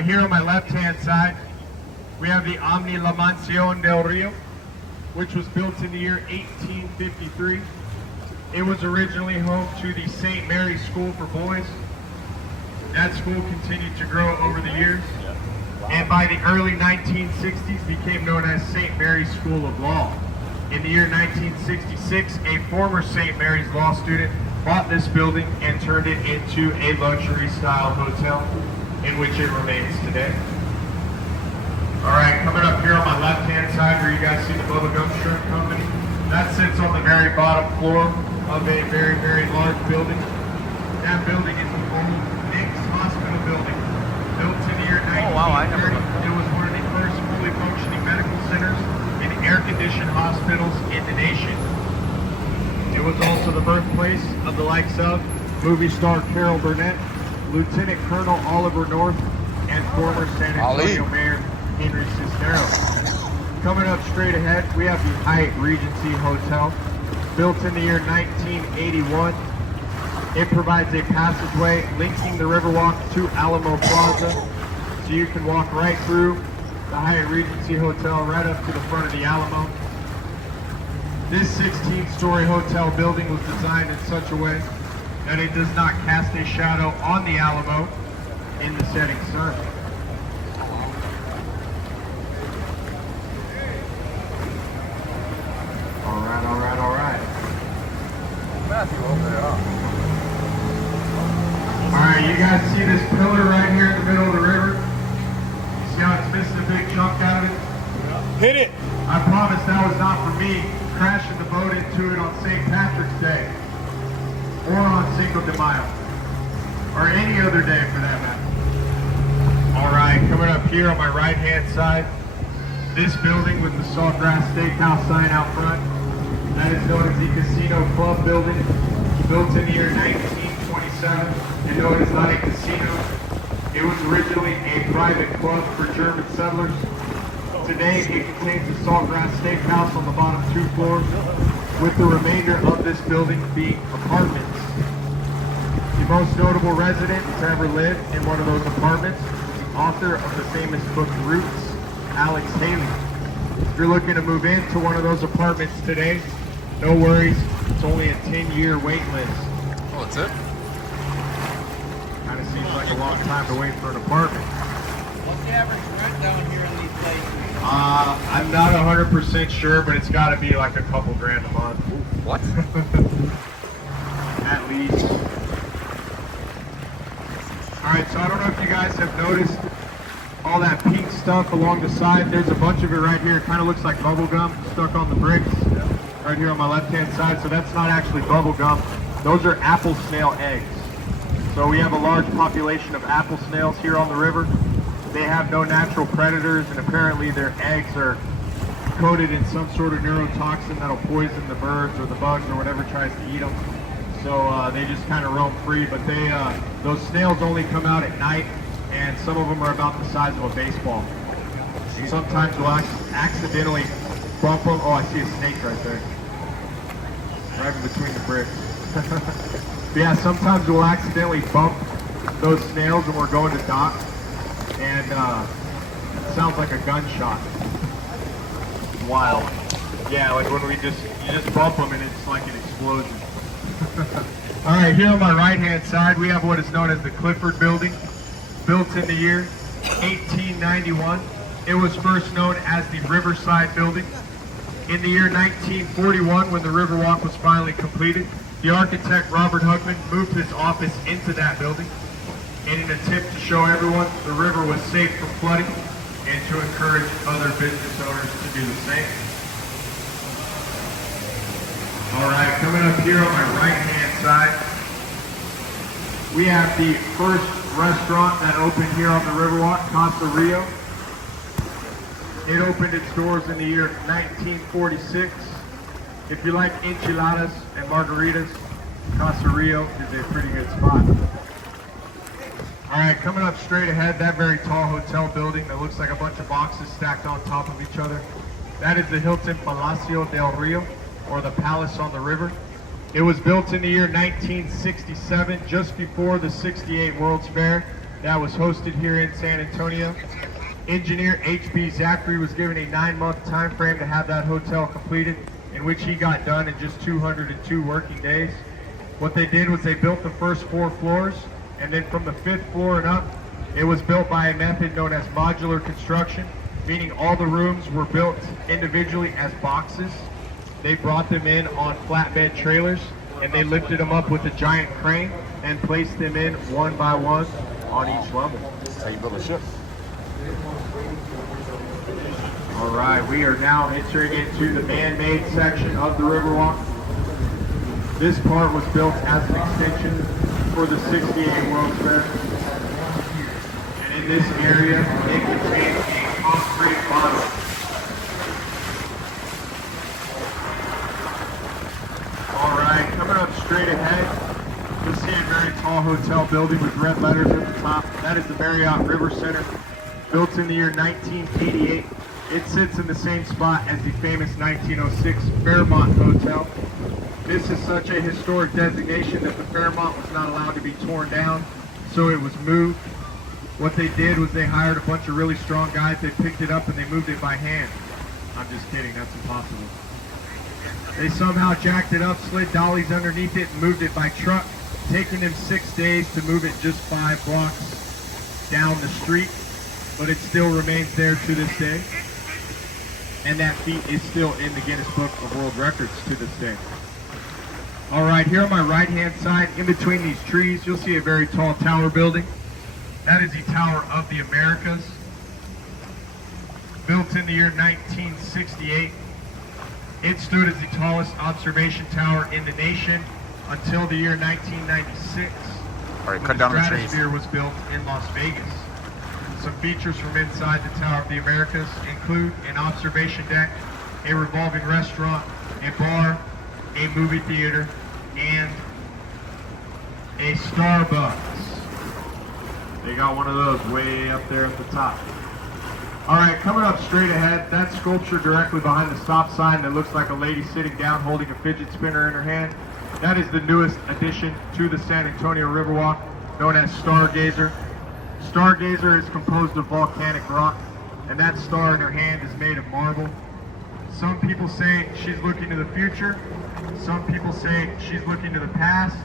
right, here on my left-hand side, we have the Omni La Mansión del Rio, which was built in the year 1853. It was originally home to the St. Mary's School for Boys. That school continued to grow over the years, and by the early 1960s became known as St. Mary's School of Law. In the year 1966, a former St. Mary's law student bought this building and turned it into a luxury-style hotel in which it remains today. All right, coming up here on my left-hand side where you guys see the Bubblegum Shrimp Company, that sits on the very bottom floor of a very, very large building. That building is the old Nick's Hospital building, built in the year 1930. It was one of the first fully functioning medical centers and air-conditioned hospitals in the nation. It was also the birthplace of the likes of movie star Carol Burnett, Lieutenant Colonel Oliver North, and former San Antonio Mayor Henry Cisneros. Coming up straight ahead, we have the Hyatt Regency Hotel, built in the year 1981. It provides a passageway linking the Riverwalk to Alamo Plaza, so you can walk right through the Hyatt Regency Hotel right up to the front of the Alamo. This 16-story hotel building was designed in such a way that it does not cast a shadow on the Alamo in the setting sun. All right. Matthew over there, huh? All right, you guys see this pillar right here in the middle of the river? You see how it's missing a big chunk out of it? Hit it! I promise that was not for me crashing the boat into it on St. Patrick's Day, or on Cinco de Mayo, or any other day for that matter. All right, coming up here on my right-hand side, this building with the Sawgrass Steakhouse sign out front, that is known as the Casino Club building, built in the year 1927, and though it is not a casino, it was originally a private club for German settlers. Today, it contains a Sawgrass Steakhouse on the bottom 2 floors, with the remainder of this building being apartments. The most notable resident to ever live in one of those apartments is the author of the famous book Roots, Alex Haley. If you're looking to move into one of those apartments today, no worries, it's only a 10-year wait list. Oh, that's it? Kind of seems like a long time to wait for an apartment. What's the average rent down here in these places? I'm not 100% sure, but it's got to be like a couple grand a month. What? At least. Alright, so I don't know if you guys have noticed all that pink stuff along the side. There's a bunch of it right here. It kind of looks like bubble gum stuck on the bricks. Right here on my left-hand side. So that's not actually bubble gum. Those are apple snail eggs. So we have a large population of apple snails here on the river. They have no natural predators, and apparently their eggs are coated in some sort of neurotoxin that'll poison the birds or the bugs or whatever tries to eat them. So they just kind of roam free, but those snails only come out at night, and some of them are about the size of a baseball. Sometimes we'll accidentally bump them. Oh, I see a snake right there. Right in between the bricks. But yeah, sometimes we'll accidentally bump those snails when we're going to dock, and it sounds like a gunshot. Wild. Yeah, like when you just bump them and it's like an explosion. All right, here on my right-hand side, we have what is known as the Clifford Building, built in the year 1891. It was first known as the Riverside Building. In the year 1941, when the Riverwalk was finally completed, the architect Robert Hugman moved his office into that building in an attempt to show everyone the river was safe from flooding and to encourage other business owners to do the same. All right, coming up here on my right-hand side, we have the first restaurant that opened here on the Riverwalk, Casa Rio. It opened its doors in the year 1946. If you like enchiladas and margaritas, Casa Rio is a pretty good spot. All right, coming up straight ahead, that very tall hotel building that looks like a bunch of boxes stacked on top of each other, that is the Hilton Palacio del Rio, or the Palace on the River. It was built in the year 1967, just before the '68 World's Fair, that was hosted here in San Antonio. Engineer H.B. Zachary was given a 9-month time frame to have that hotel completed, in which he got done in just 202 working days. What they did was they built the first 4 floors, and then from the 5th floor and up, it was built by a method known as modular construction, meaning all the rooms were built individually as boxes. They brought them in on flatbed trailers, and they lifted them up with a giant crane and placed them in one by one on each level. That's how you build a ship. All right, we are now entering into the man-made section of the Riverwalk. This part was built as an extension for the 68 World's Fair. And in this area, it contains a concrete bottom. All right, coming up straight ahead, you'll see a very tall hotel building with red letters at the top. That is the Marriott River Center, built in the year 1988. It sits in the same spot as the famous 1906 Fairmont Hotel. This is such a historic designation that the Fairmont was not allowed to be torn down, so it was moved. What they did was they hired a bunch of really strong guys, they picked it up and they moved it by hand. I'm just kidding, that's impossible. They somehow jacked it up, slid dollies underneath it, and moved it by truck, taking them 6 days to move it just 5 blocks down the street, but it still remains there to this day. And that feat is still in the Guinness Book of World Records to this day. All right, here on my right-hand side, in between these trees, you'll see a very tall tower building. That is the Tower of the Americas, built in the year 1968. It stood as the tallest observation tower in the nation until the year 1996. All right, cut down the trees. Stratosphere was built in Las Vegas. Some features from inside the Tower of the Americas include an observation deck, a revolving restaurant, a bar, a movie theater, and a Starbucks. They got one of those way up there at the top. All right, coming up straight ahead, that sculpture directly behind the stop sign that looks like a lady sitting down holding a fidget spinner in her hand, that is the newest addition to the San Antonio Riverwalk, known as Stargazer. Stargazer is composed of volcanic rock, and that star in her hand is made of marble. Some people say she's looking to the future. Some people say she's looking to the past.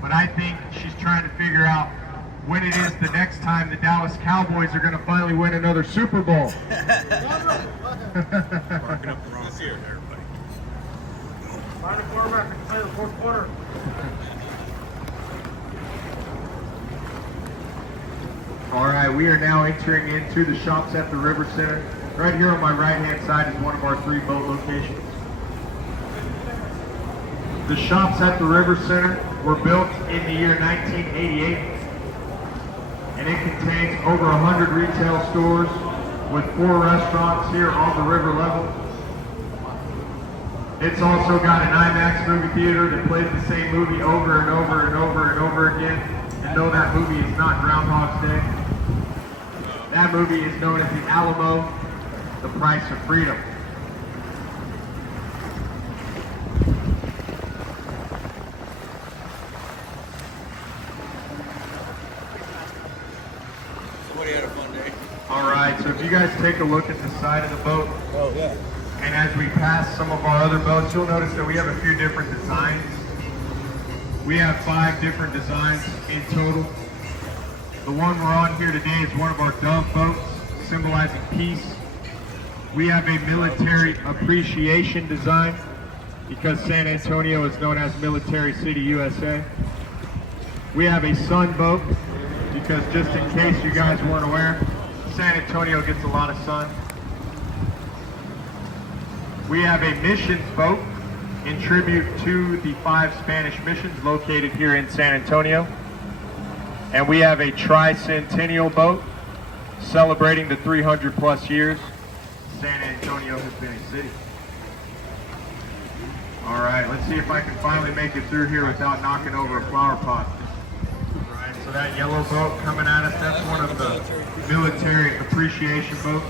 But I think she's trying to figure out when it is the next time the Dallas Cowboys are going to finally win another Super Bowl. Marking up the wrong here, everybody. Find a quarterback that can play the 4th quarter. All right, we are now entering into the shops at the River Center. Right here on my right-hand side is one of our 3 boat locations. The shops at the River Center were built in the year 1988, and it contains over 100 retail stores with 4 restaurants here on the river level. It's also got an IMAX movie theater that plays the same movie over and over and over and over again. And no, that movie is not Groundhog's Day. That movie is known as The Alamo, The Price of Freedom. Somebody had a fun day. All right, so if you guys take a look at the side of the boat, Oh, yeah. and as we pass some of our other boats, you'll notice that we have a few different designs. We have 5 different designs in total. The one we're on here today is one of our dove boats, symbolizing peace. We have a military appreciation design because San Antonio is known as Military City, USA. We have a sun boat because just in case you guys weren't aware, San Antonio gets a lot of sun. We have a missions boat in tribute to the 5 Spanish missions located here in San Antonio. And we have a tricentennial boat celebrating the 300 plus years San Antonio has been a city. All right, let's see if I can finally make it through here without knocking over a flower pot. All right, so that yellow boat coming at us, that's one of the military appreciation boats.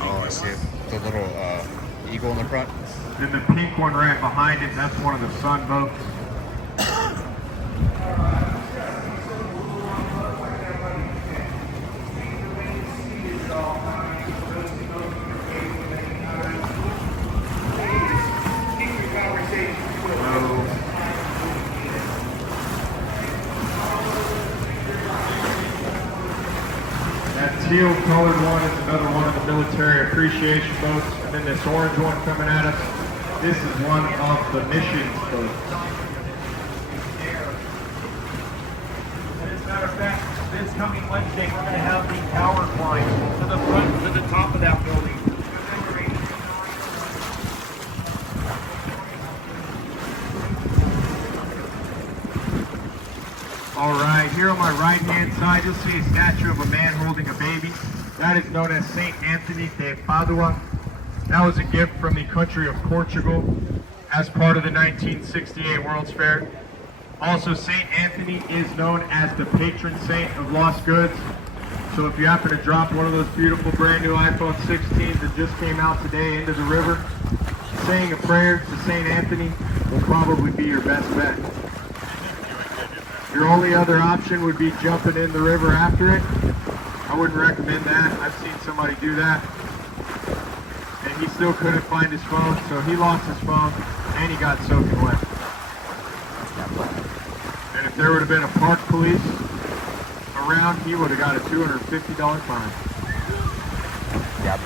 Oh, I see it. The little eagle in the front. Then the pink one right behind it, that's one of the sun boats. teal colored one is another one of the military appreciation boats. And then this orange one coming at us, this is one of the missions boats. And as a matter of fact, this coming Wednesday, we're going to have the tower climb to the front, to the top of that building. All right, here on my right-hand side, you'll see a statue of a man holding a baby. That is known as Saint Anthony de Padua. That was a gift from the country of Portugal as part of the 1968 World's Fair. Also, Saint Anthony is known as the patron saint of lost goods. So if you happen to drop one of those beautiful brand new iPhone 16s that just came out today into the river, saying a prayer to Saint Anthony will probably be your best bet. Your only other option would be jumping in the river after it. I wouldn't recommend that. I've seen somebody do that. And he still couldn't find his phone, so he lost his phone and he got soaking wet. And if there would have been a park police around, he would have got a $250 fine. Yeah,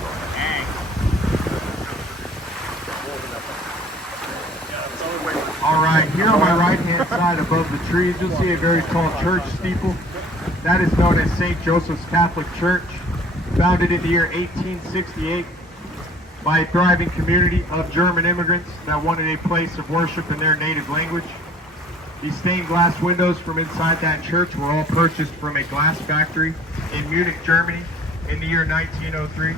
All right, here on my right-hand side above the trees, you'll see a very tall church steeple. That is known as St. Joseph's Catholic Church, founded in the year 1868 by a thriving community of German immigrants that wanted a place of worship in their native language. These stained glass windows from inside that church were all purchased from a glass factory in Munich, Germany in the year 1903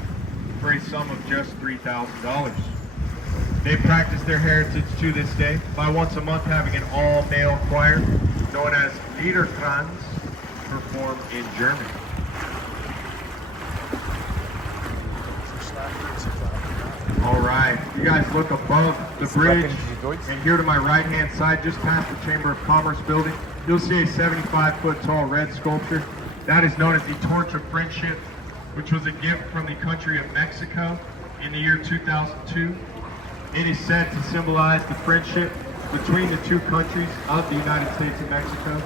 for a sum of just $3,000. They practice their heritage to this day by once a month having an all-male choir known as Liederkranz perform in German. All right, you guys look above the bridge, and here to my right-hand side, just past the Chamber of Commerce building, you'll see a 75-foot tall red sculpture. That is known as the Torch of Friendship, which was a gift from the country of Mexico in the year 2002. It is said to symbolize the friendship between the two countries of the United States and Mexico,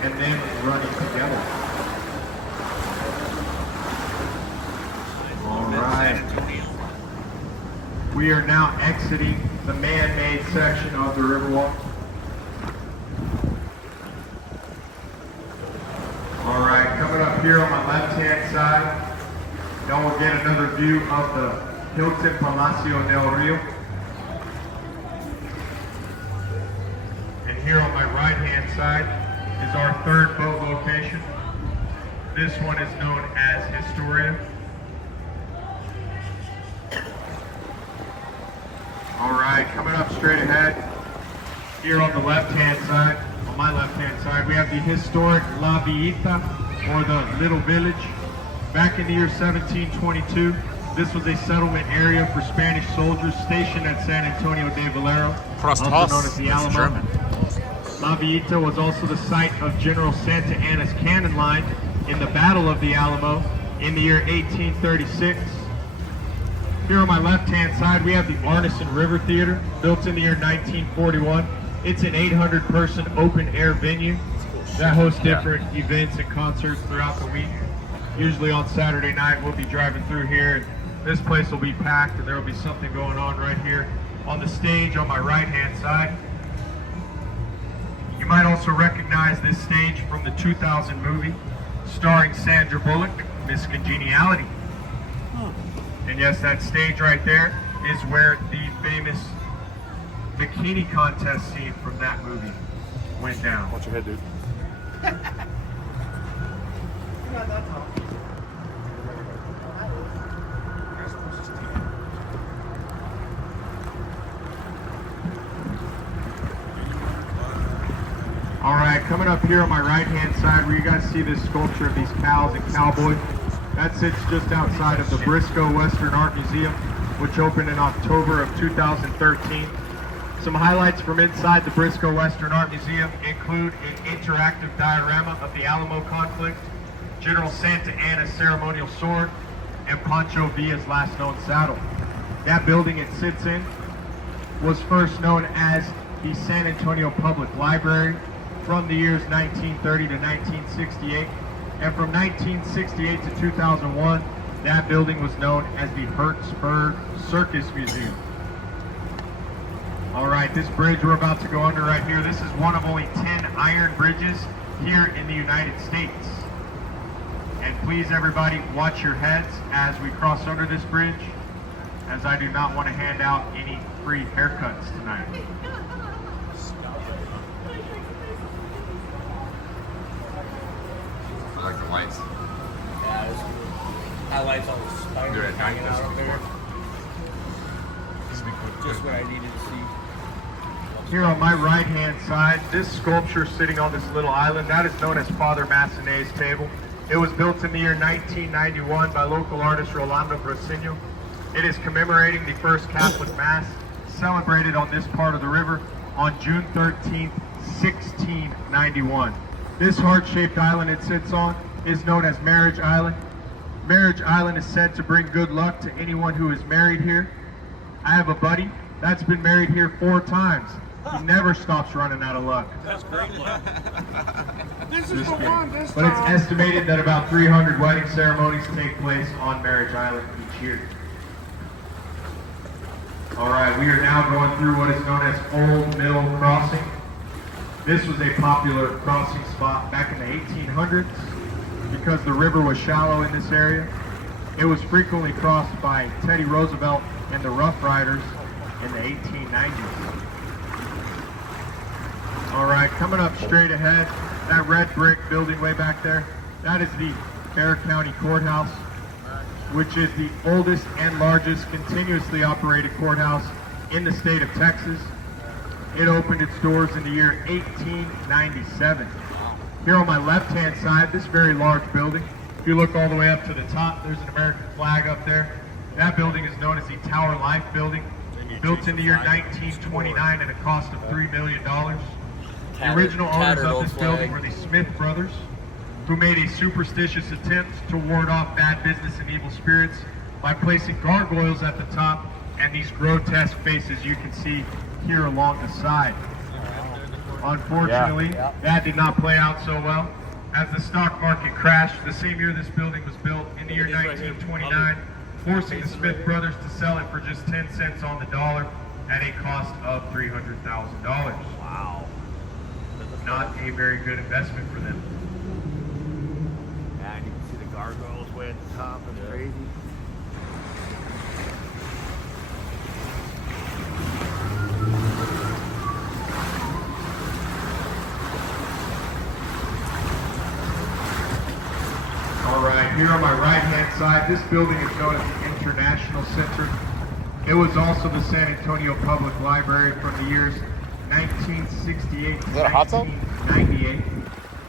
and them running together. All right. We are now exiting the man-made section of the Riverwalk. All right, coming up here on my left-hand side, now we'll get another view of the Hilton Palacio del Rio. And here on my right-hand side is our third boat location. This one is known as Historia. All right, coming up straight ahead, here on the left-hand side, on my left-hand side, we have the historic La Villita, or the Little Village. Back in the year 1722, this was a settlement area for Spanish soldiers stationed at San Antonio de Valero, also known as the Alamo. La Villita was also the site of General Santa Anna's cannon line in the Battle of the Alamo in the year 1836. Here on my left-hand side, we have the Arneson River Theater, built in the year 1941. It's an 800-person open-air venue that hosts different events and concerts throughout the week. Usually on Saturday night, we'll be driving through here, and this place will be packed, and there will be something going on right here on the stage on my right-hand side. You might also recognize this stage from the 2000 movie starring Sandra Bullock, Miss Congeniality. And yes, that stage right there is where the famous bikini contest scene from that movie went down. Watch your head, dude. All right, coming up here on my right-hand side, where you guys see this sculpture of these cows and cowboys, that sits just outside of the Briscoe Western Art Museum, which opened in October of 2013. Some highlights from inside the Briscoe Western Art Museum include an interactive diorama of the Alamo conflict, General Santa Anna's ceremonial sword, and Pancho Villa's last known saddle. That building it sits in was first known as the San Antonio Public Library from the years 1930 to 1968. And from 1968 to 2001, that building was known as the Hertzberg Circus Museum. All right, this bridge we're about to go under right here, this is one of only 10 iron bridges here in the United States. And please, everybody, watch your heads as we cross under this bridge, as I do not want to hand out any free haircuts tonight. I like the lights. Yeah, it's cool. Highlights all the spiders Do it at night, hanging out up there. This would be cool. Just what I needed to see. Here on my right-hand side, this sculpture sitting on this little island, that is known as Father Massenet's table. It was built in the year 1991 by local artist Rolando Brasino. It is commemorating the first Catholic Mass celebrated on this part of the river on June 13th, 1691. This heart-shaped island it sits on is known as Marriage Island. Marriage Island is said to bring good luck to anyone who is married here. I have a buddy that's been married here 4 times. He never stops running out of luck. That's great luck. This is the one this But it's time. estimated that about 300 wedding ceremonies take place on Marriage Island each year. All right, we are now going through what is known as Old Mill Crossing. This was a popular crossing spot back in the 1800s because the river was shallow in this area. It was frequently crossed by Teddy Roosevelt and the Rough Riders in the 1890s. All right, coming up straight ahead, that red brick building way back there, that is the Bexar County Courthouse, which is the oldest and largest continuously operated courthouse in the state of Texas. It opened its doors in the year 1897. Here on my left-hand side, this very large building, if you look all the way up to the top, there's an American flag up there. That building is known as the Tower Life Building, built in the year 1929 at a cost of $3 million. The original owners of this building were the Smith brothers, who made a superstitious attempt to ward off bad business and evil spirits by placing gargoyles at the top and these grotesque faces you can see here along the side. Unfortunately, that did not play out so well, as the stock market crashed the same year this building was built in the year 1929, forcing the Smith brothers to sell it for just 10 cents on the dollar at a cost of $300,000. Wow. Not a very good investment for them. Yeah, and you can see the gargoyles way at the top. That's crazy. All right, here on my right-hand side, this building is known as the International Center. It was also the San Antonio Public Library from the years 1968 to that a hot tub? 1998.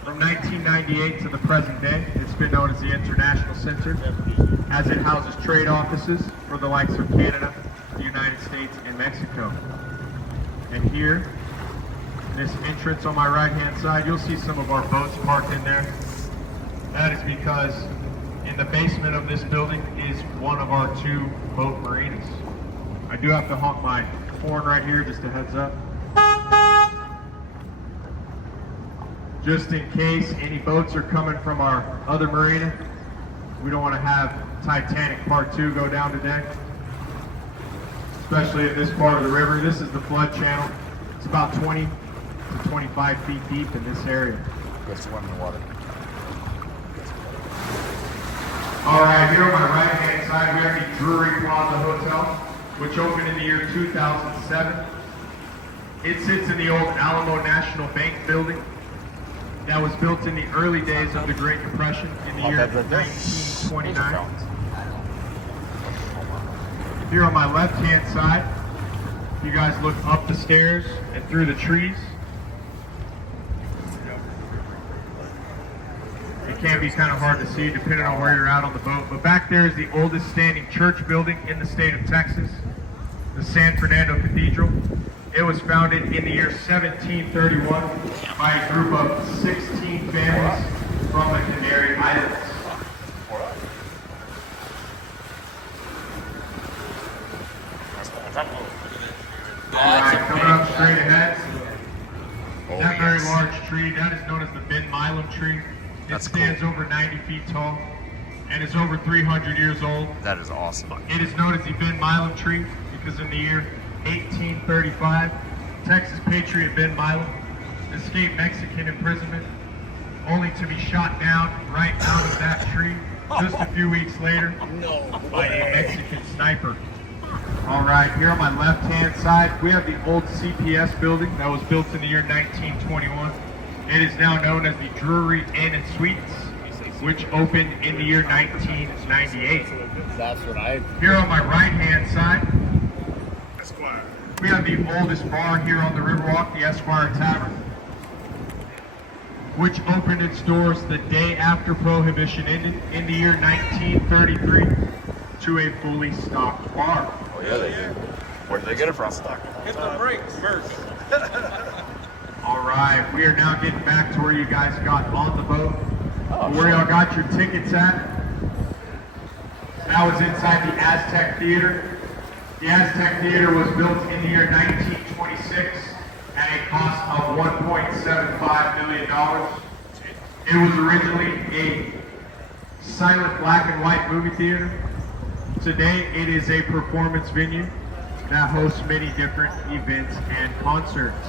From 1998 to the present day, it's been known as the International Center, as it houses trade offices for the likes of Canada, the United States, and Mexico. And here, this entrance on my right-hand side, you'll see some of our boats parked in there. That is because in the basement of this building is one of our 2 boat marinas. I do have to honk my horn right here, just a heads up. Just in case any boats are coming from our other marina, we don't want to have Titanic Part 2 go down today. Especially in this part of the river. This is the flood channel. It's about 20 to 25 feet deep in this area. Go swim in the water. All right, here on my right-hand side, we have the Drury Plaza Hotel, which opened in the year 2007. It sits in the old Alamo National Bank building that was built in the early days of the Great Depression in the year 1929. Here on my left-hand side, you guys look up the stairs and through the trees. It can be kind of hard to see depending on where you're out on the boat, but back there is the oldest standing church building in the state of Texas, the San Fernando Cathedral. It was founded in the year 1731 by a group of 16 families from the Canary Islands. All right, coming up straight ahead, that very large tree, that is known as the Ben Milam tree. It stands over 90 feet tall and is over 300 years old. That is awesome. It is known as the Ben Milam tree because in the year 1835, Texas patriot Ben Milam escaped Mexican imprisonment, only to be shot down right out of that tree just a few weeks later by a Mexican sniper. All right, here on my left-hand side, we have the old CPS building that was built in the year 1921. It is now known as the Drury Inn and Suites, which opened in the year 1998. That's what I. Here on my right-hand side, we have the oldest bar here on the Riverwalk, the Esquire Tavern, which opened its doors the day after Prohibition ended in the year 1933 to a fully stocked bar. Oh yeah, they do. Where did they get it from? Hit the brakes first. All right, we are now getting back to where you guys got on the boat, where y'all got your tickets at. That was inside the Aztec Theater. The Aztec Theater was built in the year 1926 at a cost of $1.75 million. It was originally a silent black and white movie theater. Today, it is a performance venue that hosts many different events and concerts.